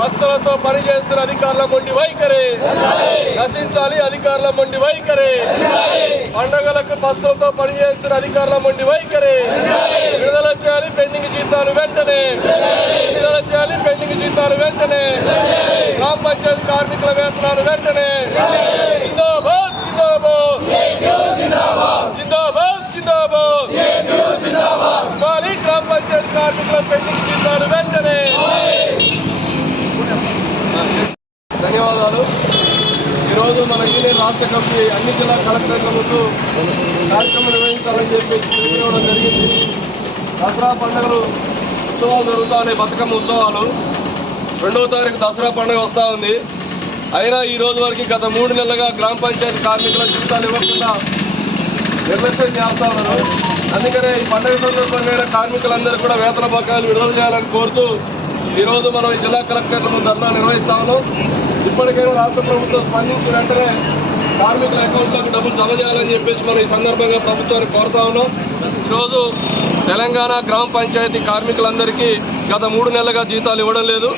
భక్తులతో పనిచేస్తున్న అధికారుల మొండి వైఖరి నశించాలి. అధికారుల మొండి వైఖరి పండుగలకు భక్తులతో పనిచేస్తున్న అధికారుల మొండి వైఖరి విడుదల చేయాలి. పెండింగ్ జీతాలు వెంటనే విడుదల చేయాలి. పెండింగ్ జీతాలు వెంటనే గ్రామ పంచాయతీ కార్మికుల వేతనాలు వెంటనే జిందాబాద్ జిందాబాద్ జిందాబాద్ జిందాబాద్ మరి గ్రామ పంచాయతీ కార్మికుల పెండింగ్ జీతాలు వెంటనే. ధన్యవాదాలు. ఈరోజు మన యూనియన్ రాష్ట్ర కమిటీ అన్ని జిల్లా కలెక్టర్ల ముందు కార్యక్రమం నిర్వహించాలని చెప్పి తెలియజేయడం జరిగింది. దసరా పండుగలు ఉత్సవాలు జరుగుతూ ఉన్నాయి. బతుకమ్మ ఉత్సవాలు 2వ తారీఖు దసరా పండుగ వస్తూ ఉంది. అయినా ఈ రోజు వరకు గత 3 నెలలుగా గ్రామ పంచాయతీ కార్మికుల జీతాలు ఇవ్వకుండా నిర్లక్ష్యం చేస్తూ ఉన్నారు. అందుకనే ఈ పండుగ సందర్భంగా కార్మికులందరూ కూడా వేతన బకాయిలు విడుదల చేయాలని కోరుతూ ఈరోజు మనం ఈ జిల్లా కలెక్టర్ల ముందు ధర్నా నిర్వహిస్తా ఉన్నాం. ఇప్పటికైనా రాష్ట్ర ప్రభుత్వం స్పందించి వెంటనే కార్మికుల అకౌంట్లోకి డబ్బులు జమ చేయాలని చెప్పేసి మనం ఈ సందర్భంగా ప్రభుత్వాన్ని కోరుతా ఉన్నాం. ఈరోజు తెలంగాణ గ్రామ పంచాయతీ కార్మికులందరికీ గత 3 నెలలుగా జీతాలు ఇవ్వడం లేదు.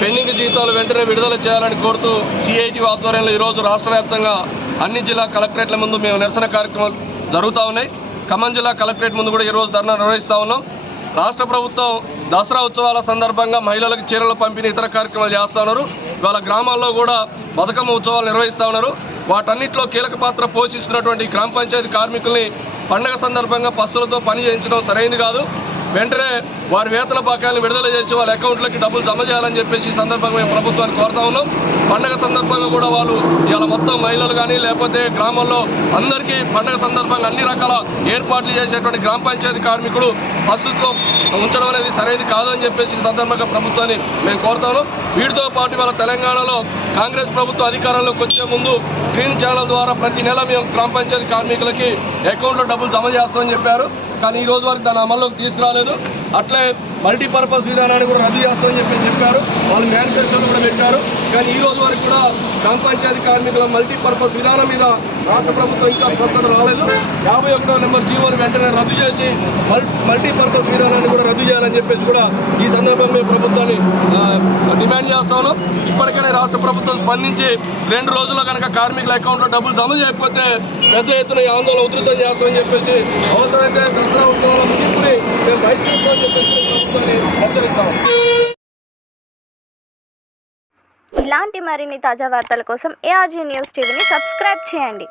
పెండింగ్ జీతాలు వెంటనే విడుదల చేయాలని కోరుతూ సిఐటి ఆధ్వర్యంలో ఈరోజు రాష్ట్ర వ్యాప్తంగా అన్ని జిల్లా కలెక్టరేట్ల ముందు మేము నిరసన కార్యక్రమాలు జరుగుతూ ఉన్నాయి. ఖమ్మం జిల్లా కలెక్టరేట్ ముందు కూడా ఈరోజు ధర్నా నిర్వహిస్తూ ఉన్నాం. రాష్ట్ర ప్రభుత్వం దసరా ఉత్సవాల సందర్భంగా మహిళలకు చీరల పంపిణీ ఇతర కార్యక్రమాలు చేస్తూ ఉన్నారు. ఇవాళ గ్రామాల్లో కూడా బతుకమ్మ ఉత్సవాలు నిర్వహిస్తూ ఉన్నారు. వాటన్నిటిలో కీలక పాత్ర పోషిస్తున్నటువంటి గ్రామ పంచాయతీ కార్మికుల్ని పండుగ సందర్భంగా పస్తులతో పని చేయించడం సరైనది కాదు. వెంటనే వారి వేతన బకాయిలను విడుదల చేసి వాళ్ళ అకౌంట్లకి డబ్బులు జమ చేయాలని చెప్పేసి ఈ సందర్భంగా మేము ప్రభుత్వాన్ని కోరుతా ఉన్నాం. పండుగ సందర్భంగా కూడా వాళ్ళు ఇవాళ మొత్తం మహిళలు కానీ లేకపోతే గ్రామంలో అందరికీ పండుగ సందర్భంగా అన్ని రకాల ఏర్పాట్లు చేసేటువంటి గ్రామ పంచాయతీ కార్మికులు పస్తులతో ఉంచడం అనేది సరైనది కాదు అని చెప్పేసి ఈ సందర్భంగా ప్రభుత్వాన్ని మేము కోరుతాను. వీటితో పాటు ఇవాళ తెలంగాణలో కాంగ్రెస్ ప్రభుత్వం అధికారంలోకి వచ్చే ముందు గ్రీన్ ఛానల్ ద్వారా ప్రతి నెల మేము గ్రామ పంచాయతీ కార్మికులకి అకౌంట్లో డబ్బులు జమ చేస్తామని చెప్పారు. కానీ ఈ రోజు వరకు దాని అమల్లోకి తీసుకురాలేదు. అట్లే మల్టీపర్పస్ విధానాన్ని కూడా రద్దు చేస్తామని చెప్పారు. వాళ్ళు మేనిఫెస్టోలో కూడా పెట్టారు. కానీ ఈ రోజు వరకు కూడా గ్రామ పంచాయతీ కార్మికుల మల్టీపర్పస్ విధానం మీద రాష్ట్ర ప్రభుత్వం ఇంకా స్పష్టత రాలేదు. 51వ నెంబర్ జీవోని వెంటనే రద్దు చేసి మల్టీపర్పస్ విధానాన్ని కూడా రద్దు చేయాలని చెప్పేసి కూడా ఈ సందర్భంగా మేము ప్రభుత్వాన్ని డిమాండ్ చేస్తాను. ఇప్పటికైనా రాష్ట్ర ప్రభుత్వం స్పందించి 2 రోజుల్లో కనుక కార్మికుల అకౌంట్లో డబ్బులు జమ చేయకపోతే పెద్ద ఎత్తున ఈ ఆందోళన ఉధృతం చేస్తామని చెప్పేసి అవసరమైతే దసరా ఉత్సవాల ముగింపుని మేము బహిష్కరిస్తామని చెప్పేసి ప్రభుత్వాన్ని హెచ్చరిస్తాము. ఇలాంటి మరిన్ని తాజా వార్తల కోసం ARG న్యూస్ టీవీని సబ్స్క్రైబ్ చేయండి.